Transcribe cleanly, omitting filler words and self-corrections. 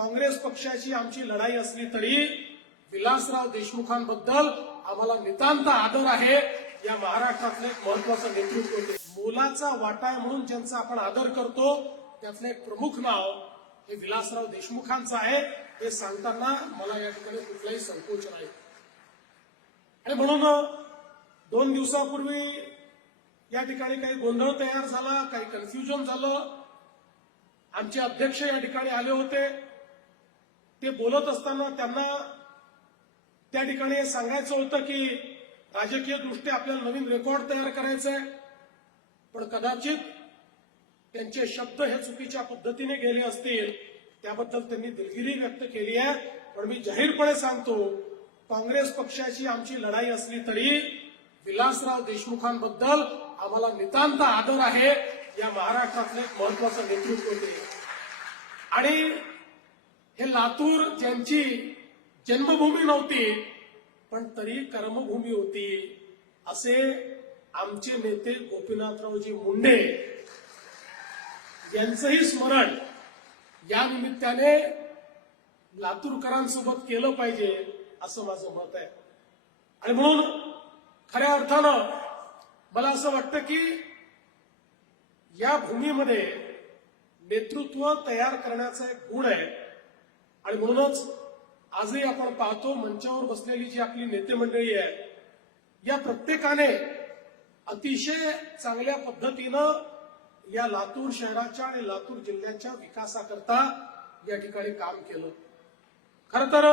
काँग्रेस पक्षाची आमची लढाई असली तरी विलासराव देशमुखांबद्दल आम्हाला नितांत आदर आहे. या महाराष्ट्रातलं एक महत्वाचं नेतृत्व होते. मोलाचा वाटा आहे म्हणून ज्यांचा आपण आदर करतो त्यातलं एक प्रमुख नाव हे विलासराव देशमुखांचं आहे. हे सांगताना मला या ठिकाणी कुठलाही संकोच नाही. आणि म्हणून 2 दिवसापूर्वी या ठिकाणी काही गोंधळ तयार झाला, काही कन्फ्युजन झालं. आमचे अध्यक्ष या ठिकाणी आले होते. ते बोलत असताना त्यांना त्या ठिकाणी हे सांगायचं होतं की राजकीय दृष्ट्या आपल्याला नवीन रेकॉर्ड तयार करायचा आहे, पण कदाचित त्यांचे शब्द हे चुकीच्या पद्धतीने गेले असतील. त्याबद्दल त्यांनी दिलगिरी व्यक्त केली आहे. पण मी जाहीरपणे सांगतो, काँग्रेस पक्षाची आमची लढाई असली तरी विलासराव देशमुखांबद्दल आम्हाला नितांत आदर आहे. या महाराष्ट्रातलं एक महत्वाचं नेतृत्व होते. आणि हे लातूर ज्यांची जन्मभूमी नव्हती पण तरी कर्मभूमी होती, असे आमचे नेते गोपीनाथरावजी मुंडे यांचंही स्मरण या निमित्ताने लातूरकरांसोबत केलं पाहिजे असं माझं मत आहे. आणि म्हणून खऱ्या अर्थानं मला असं वाटतं की या भूमीमध्ये नेतृत्व तयार करण्याचा एक गुण आहे. आणि म्हणूनच आजही आपण पाहतो मंचावर बसलेली जी आपली नेते मंडळी आहे, या प्रत्येकाने अतिशय चांगल्या पद्धतीनं या लातूर शहराच्या आणि लातूर जिल्ह्याच्या विकासाकरता या ठिकाणी काम केलं. खरं तर